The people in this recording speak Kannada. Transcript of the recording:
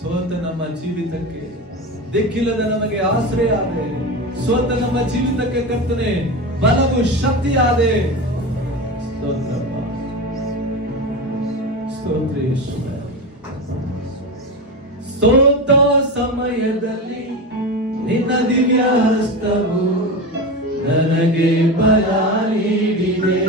ಸೋತ ನಮ್ಮ ಜೀವಿತಕ್ಕೆ ದಿಕ್ಕಿಲ್ಲದ ನಮಗೆ ಆಶ್ರಯ ಆದೆ. ಸೋತ ನಮ್ಮ ಜೀವಿತಕ್ಕೆ ಕರ್ತನೆ ಬಲವು ಶಕ್ತಿ ಆದೆ. ಸ್ತೋತ್ರಪ್ಪ, ಸ್ತೋತ್ರೇಶ್ವರ. ಸೋತ ಸಮಯದಲ್ಲಿ ನಿನ್ನ ದಿವ್ಯ ಹಸ್ತವು ನನಗೆ ಬಲ ನೀಡಿದೆ.